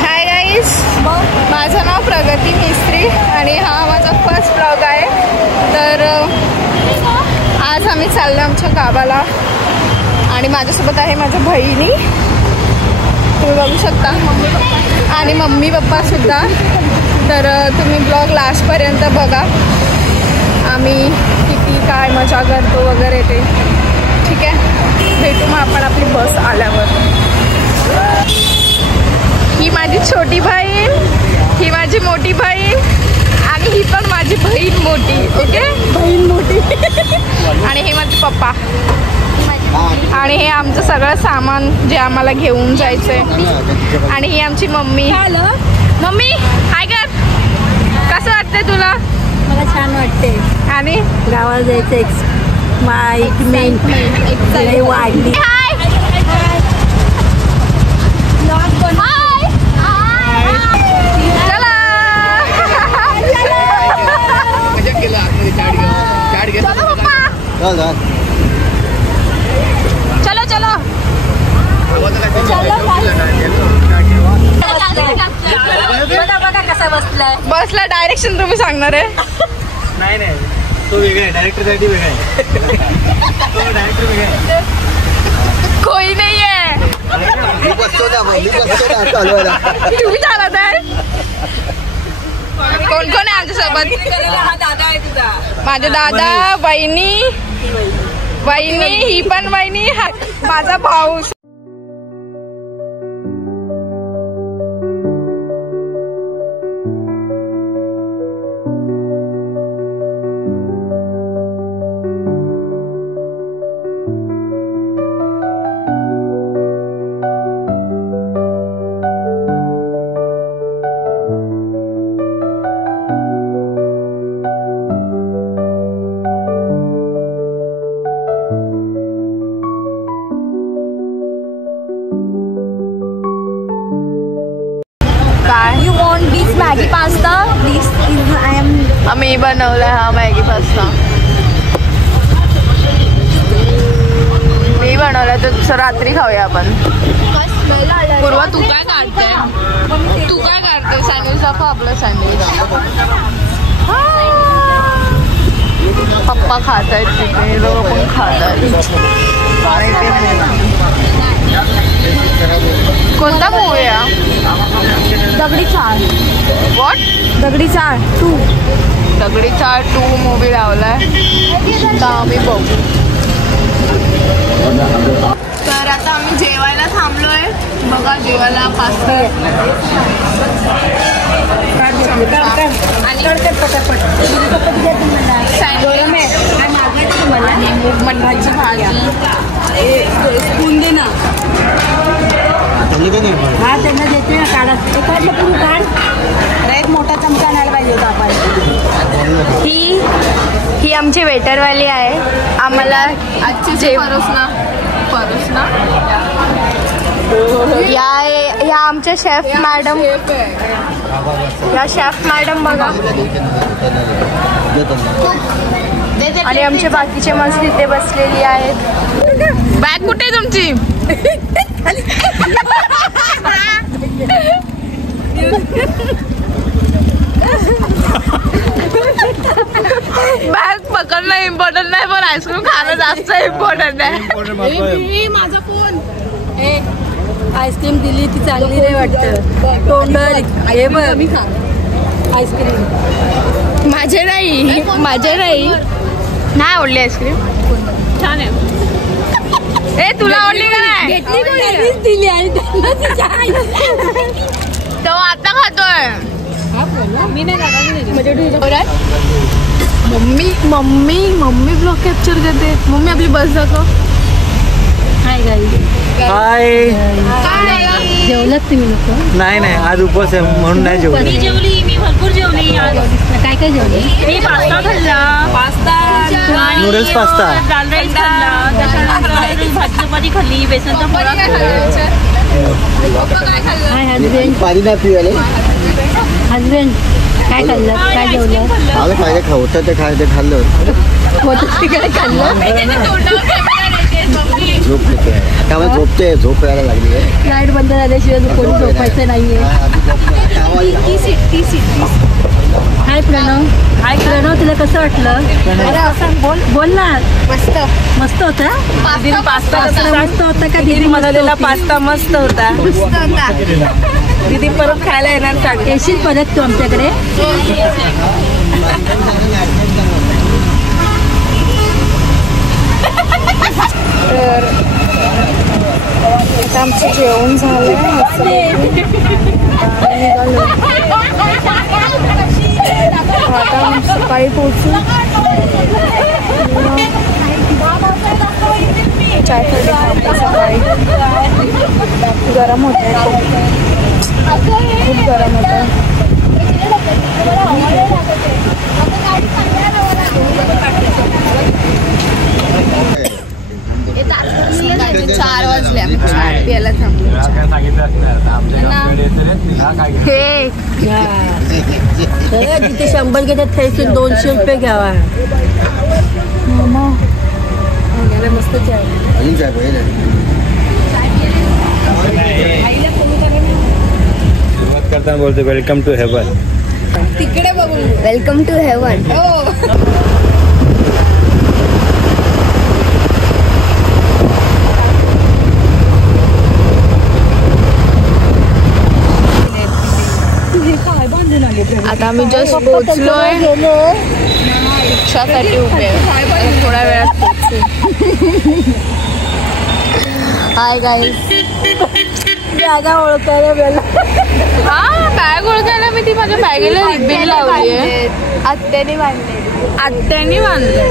Hi guys, माझं नाव प्रगती मिस्त्री आणि हा माझा फर्स्ट ब्लॉग आहे। तर आज आम्ही चाललो आमच्या गावाला आणि माझ्यासोबत आहे माझ्या बहिणी, तुम्ही बघू शकता, आणि मम्मी पप्पा सुद्धा। तर तुम्ही ब्लॉग लास्टपर्यंत बघा, आम्ही किती काय मजा करतो वगैरे ते, ठीक आहे। भेटू मग आपण आपली बस आल्यावर। ही माझी छोटी बहीण, ही माझी मोठी बहीण आणि ही पण माझी बहीण मोठी, ओके, बहीण मोठी आणि हे माझे पप्पा आणि हे आमचं सगळं सामान जे आम्हाला घेऊन जायचंय। आणि ही आमची मम्मी। मम्मी हाय कर, कसं वाटतंय तुला? मला छान वाटते आणि गावाला जायचं माय वाढली। चलो चलो बघा कसा बसलाय। बसला डायरेक्शन तुम्ही सांगणार आहे? नाही नाही, तो वेगळा आहे, डायरेक्टरसाठी वेगळा आहे, तो डायरेक्टर वेगळा आहे, कोई नाही आहे, तुम्ही चालत आहे। कोण कोण आहे आमच्यासोबत? दादा आहे तुझा, माझे दादा, बहिणी, ही पण बहिणी, माझा भाऊ। You want this Maggi pasta? This is I am. आम्ही बनवलाय हा मॅगी पास्ता, मी बनवलाय, तो रात्री खाऊया आपण। पूर्वा तू काय काढते? तू काय काढते? सँडविच दाखव, आपलं सँडविच। पप्पा खात आहेत तिथे, लोक पण खात आहेत। कोणता मूवी आहे? दगडी चाळ। व्हॉट? दगडी चाळ 2। दगडी चाळ 2 मूवी लावलाय, तर आम्ही बघू। तर आता आम्ही जेवायला थांबलोय, बघा जेवायला पास्ता आणि मटणाची भाजी। स्पून दे ना, हा त्यांना देते ना, काढा एखादं पूर्ण काढ, एक मोठा चमचा आणायला पाहिजे होता आपण। ही आमची वेटरवाली आहे, आम्हाला आजची परोसना या आमच्या शेफ मॅडम, या शेफ मॅडम बघा, आणि आमचे बाकीचे मस्त इथे बसलेली आहेत। बॅग कुठे आहे तुमची? बॅग पकडणं इम्पॉर्टंट नाही, पण आईस्क्रीम खाणं जास्त इम्पॉर्टंट आहे। माझा फोन, आईस्क्रीम दिली ती चांगली नाही वाटतं, तोंड हे बघ आईस्क्रीम माझे नाही नाही आवडली आईस्क्रीम, छान आहे। ए तुला आवडली का नाही? दिली आणि तो आता खातोय। मम्मी ब्लॉग कॅप्चर करते। मम्मी आपली बस दाखव। हाय गाईज, हाय। जेवलात तुम्ही लोक? नाही नाही, आज उपवास आहे म्हणून नाही जेवली। मी जेवली, मी भरपूर जेवली आज। काय काय जेवली? मी पास्ता खाल्ला, नूडल्स पास्ता, दाल राईस खाल्ला, त्याच्यानंतर भाजी चपाती खाल्ली, बेसनचा पोळा खाल्ला। हाय हजबंड, पाणी नाही पिवाले। हजबंड काय खाल्लं, काय जेवलं? आम्ही काय होतं ते खाल्लं, होतं ते काय खाल्लं? झोप येते आता मला झोपते झोप यायला लागली आहे. लाईट बंद झाल्याशिवाय कोणी झोपायचं नाहीये. हाय प्रणव. हाय प्रणव, तुला कसं वाटलं? बोल ना. मस्त मस्त होता. पास्ता मस्त होता का? दीदी बनवलेला पास्ता मस्त होता. दीदी परत खायला येणार का? येशील परत तू आमच्याकडे? तर आता आमचं जेवण झालं. आता सकाळी पोहोचू. चाय थंडी खाते सकाळी. गरम होत आहे खूप गरम होत आहे. 4 वाजले प्यायला थांबलो. तिथे 100 घेतात त्यातून 200 रुपये घ्यावा. मस्त चाय. सुरुवात करताना बोलतो वेलकम टू हेवन. तिकडे बघू. Welcome to heaven. आता आम्ही जस्ट पोहोचलोय. रिक्षासाठी उभे थोड्या वेळात पोहोचू. Hi guys. जागा ओळखायला. हा बॅग ओळखायला मी ती माझ्या बॅगेला रिबीन लावली आहे. आत्याने बांधले.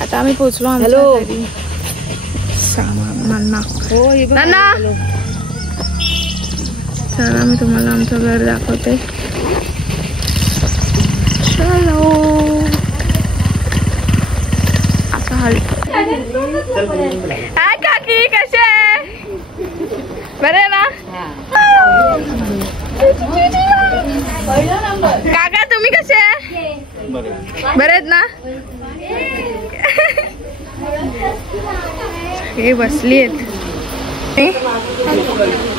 आता आम्ही पोहोचलो. हॅलो नाना. चला मी तुम्हाला आमचं घर दाखवते. चलो आता हाय काकी, कसे बरे ना? काका तुम्ही कसे बरे आहेत ना? हे बसली आहेत.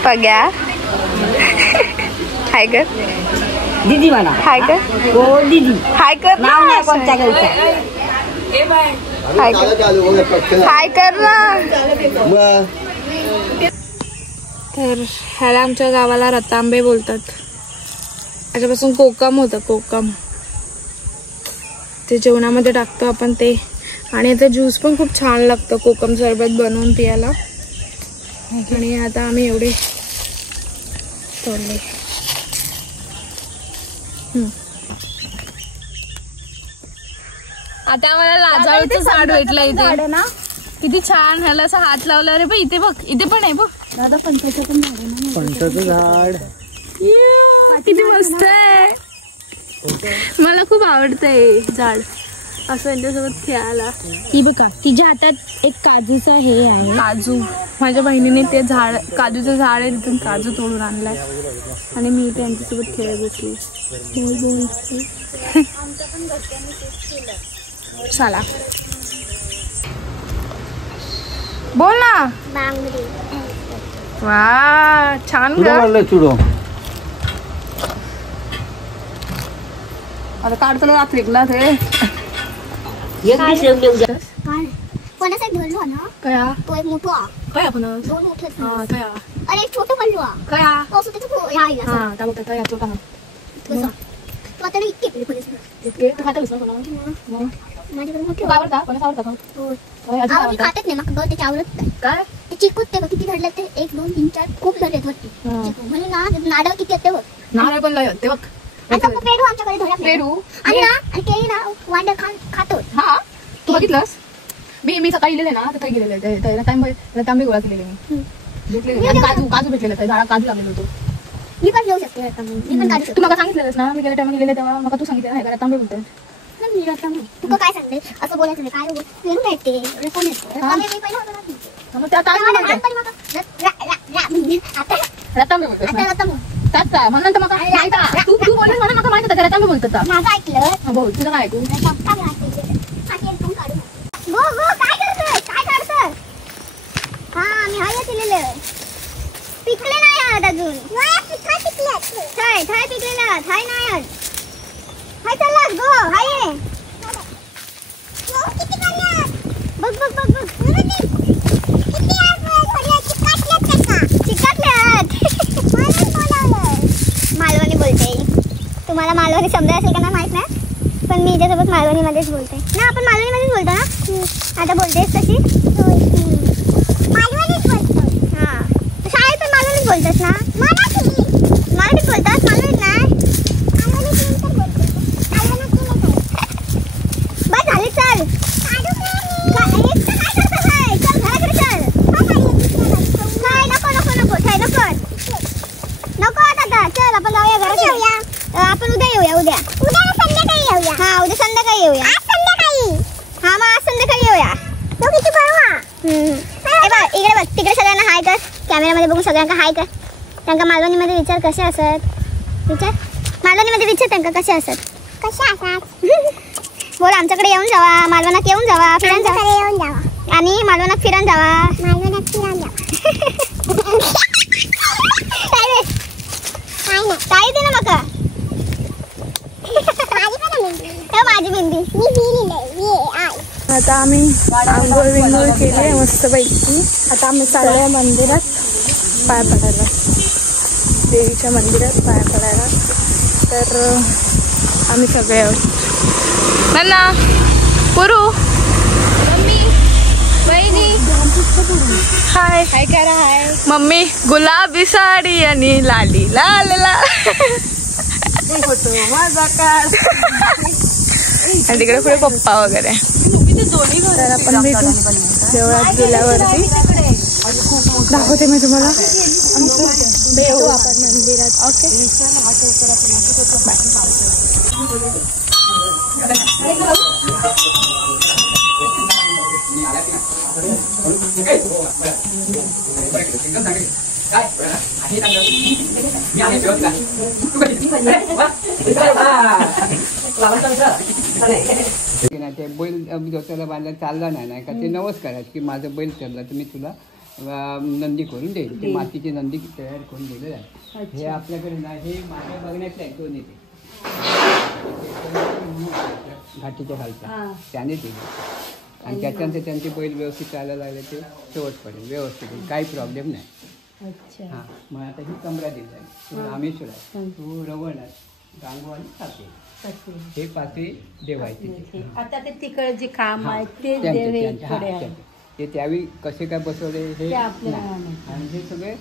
पग्या हाय कर दीदी म्हणा. हाय कर. हो दीदी. हाय कर ना. नाव नाही कोणत्या गावचं. हाय कर. हाय कर ना. तर ह्याला आमच्या गावाला रतांबे बोलतात. त्याच्यापासून कोकम होतं. कोकम ते जेवणामध्ये टाकतो आपण ते. आणि याचा ज्यूस पण खूप छान लागतं कोकम सरबत बनवून पियाला. आणि आता आम्ही एवढे तोडले. आता आम्हाला लाजाळूचं झाड भेटलं इथे ना. किती छान. ह्याला असं हात लावला रे. इथे बघ. इथे पण आहे बघ. दादा फणसाचं पण झाड आहे ना. फणसाचं झाड किती मस्त आहे. मला खूप आवडतंय झाड असं यांच्यासोबत खेळायला. ती बघा तिच्या हातात एक काजूचा हे आहे. काजू. माझ्या बहिणीने ते झाड काजूचं झाड आहे तिथून काजू तोडून आणलाय आणि मी त्यांच्यासोबत खेळत बसली. चला बोल ना. वा छान. चुडो आता काढतो ना फेकला ते. फणस भरलो ना. कया तो एक मोठा. कया फणस. 2 मोठे. हा कया. अरे एक छोटं भरलो. कया. असं त्याचं ह्या आहे हा टाकतो कया छोटा. कसं तो आता इतके फणस. इतके तू खाता विसरू नका. माझ्याकडे मोठे. आवडता फणस आवडता का? हो. अजून आवडत खातच नाही. मग त्याची आवडत नाही. काय ते चिकूत ते किती धरले ते 1 2 3 4 खूप धरले वरती. म्हणून ना नारळ किती येते बघ. नारळ पण लय ते बघ. आता पेरू आमच्याकडे धरला. पेरू आणि ना आणि केळी ना वांडर खातो. हा तू बघितलंस. मी सकाळी गेलेले ना तर गेलेले तांबे गोळा केलेले मी भेटलेले. काजू भेटलेले झाडा काजू लागलेलं होतं. मी पण घेऊ शकते. मी पण काढू शकते. तू मला सांगितलेलंस ना. मी गेल्या टाइम गेले तेव्हा मग तू सांगितलं नाही तांबे बोलतोय. तुका काय सांगते असं बोलायचं नाही. काय पेरू भेटते कोण येते. मग त्या रतांबे बोलतोस ना. त्यात काय म्हणून तर मग तू बोललीस मला माहित होतं रतांबे बोलतात. माझं ऐकलं. बोल तुझं काय ऐकू. आत हाय नाही आत हाय चला गो हाय ये किती करण्यात बघ बघ बघ बघ किती आत थोड्या चिकाटल्यात मालवणी बोलते. तुम्हाला मालवणी समजा असेल का नाही माहित नाही पण मी त्यासोबत मालवणीमध्येच बोलते ना. आपण मालवणीमध्येच बोलतो ना. आता बोलतेस तशी मालवणीच बोलतो. हां शाळेत पण मालवणीच बोलतोस ना. मराठीत बोलतात मालवणीत नाही. बस झाली चल नको आता चल आपण जाऊया घरात येऊया. आपण उद्या येऊया. उद्या संध्याकाळी येऊया. हा उद्या संध्याकाळी येऊया. आज संध्याकाळी हा मग आज संध्याकाळी येऊया. तो किती परवा इकडे बघ तिकडे सगळ्यांना हाय कर. कॅमेरामध्ये बघून सगळ्यांना हाय कर. त्यांना मालवणीमध्ये विचार कसे असत. विचार मालवणीमध्ये विचार त्यांना कसे असत. कसे असतात बोल. आमच्याकडे येऊन जावा. मालवणात येऊन जावा. फिरायला येऊन जावा. आणि मालवणात फिरायला जावा. मालवणात फिरायला जावा. काय दे ना मका माझी बिंदी मी आता आम्ही आंघोळ विंघोळ केली मस्तपैकी. आता आम्ही चाललोय मंदिरात पाय पडायला. देवीच्या मंदिरात पाय पडायला. तर आम्ही सगळे आहोत. ना पुरू मम्मी वहिनी हाय हाय करा. हाय मम्मी. गुलाबी साडी आणि लाली लाल लाल आणि तिकडे पुढे पप्पा वगैरे. तर आपण भेटू देवळात गेल्यावरती. दाखवते मी तुम्हाला. भेटू आपण मंदिरात. ओके ते बैल डोक्याला बांधला चालला नाही का ते नवस करायचं की माझं बैल चालला तर मी तुला नंदी करून देईल. ते मातीची नंदी तयार करून दिलेलं आहे. हे आपल्याकडे नाही. हे माझ्या बघण्याचं आहे. दोन्ही ते घाटीच्या खालचा त्याने दिले आणि त्याच्यानंतर त्यांचे बैल व्यवस्थित चालायला लागले. ते शेवटपर्यंत व्यवस्थित काही प्रॉब्लेम नाही. हां मग आता ही कमरा दिली आहे. तू रामेश्वर आहे. तू रवण आहे. गांगो आणि साते हे पाचवी देव आहेत. आता ते तिकडे जे काम आहे ते ते त्यावेळी कसे काय बसवले हे आणि हे सगळे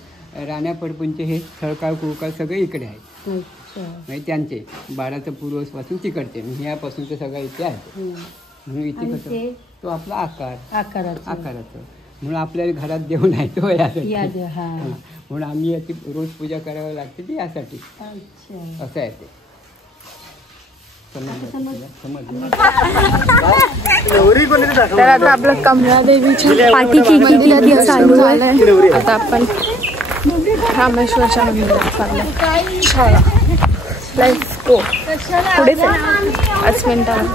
राण्या पडपूंचे हे सळकाळ कुळकाळ सगळे इकडे आहेत. म्हणजे त्यांचे 12चं पूर्वजपासून तिकडचे ह्यापासून सगळं इथे आहे. म्हणून इथे कसं तो आपला आकाराचं म्हणून आपल्या घरात देव नाही तो यासाठी. म्हणून आम्ही याची रोज पूजा करावी लागते ती यासाठी. असं आहे ते. तर आता आपलं कमलादेवीच्या पाठीची मंदिरात चालू झालंय. आता आपण रामेश्वरच्या मंदिरात चाललोय. Let's go. पुढेच आहे 5 मिनिटांनी.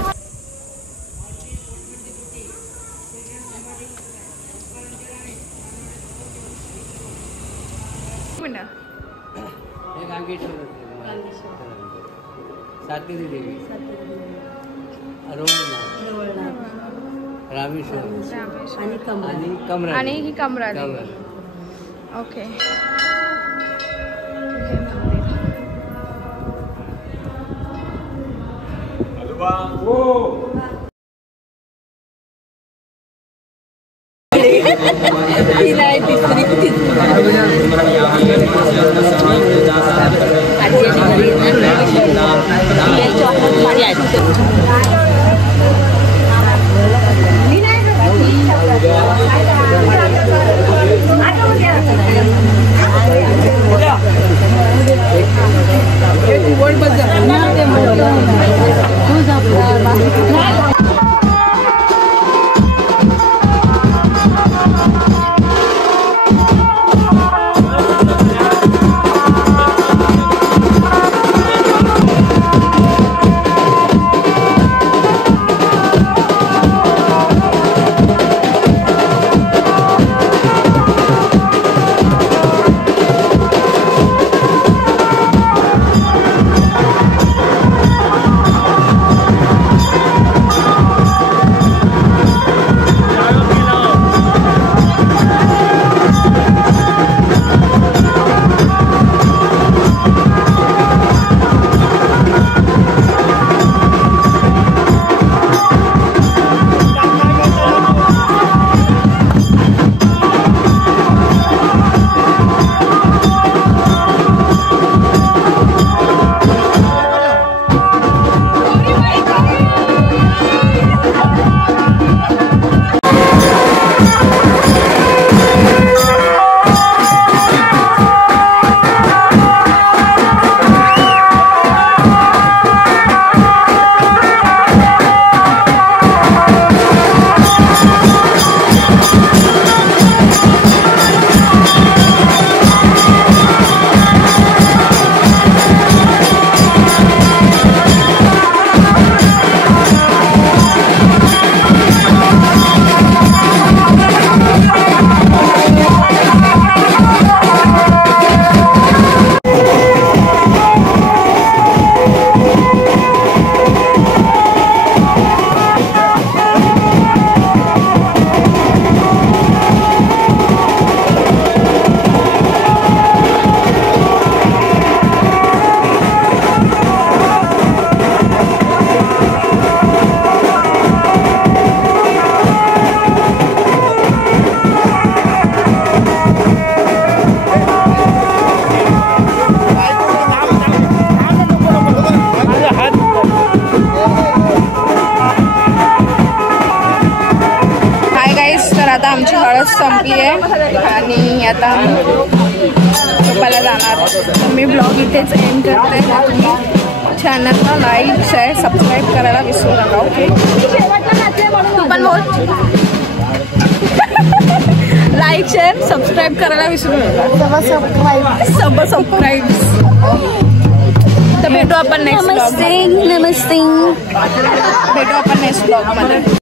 सातेरी देवी रामेश्वर आणि ही कमरा देवी. ओके आता आमची हळद संपली आहे आणि आता झोपायला जाणार. मी ब्लॉग इथेच एंड करते. तुम्ही चॅनलला लाईक शेअर सबस्क्राईब करायला विसरू नका. ओके पण लाईक शेअर सबस्क्राईब करायला विसरू नका. सबस्क्राईब. तर भेटू आपण नेक्स्ट ब्लॉग. नमस्ते. भेटू आपण नेक्स्ट ब्लॉग मध्ये.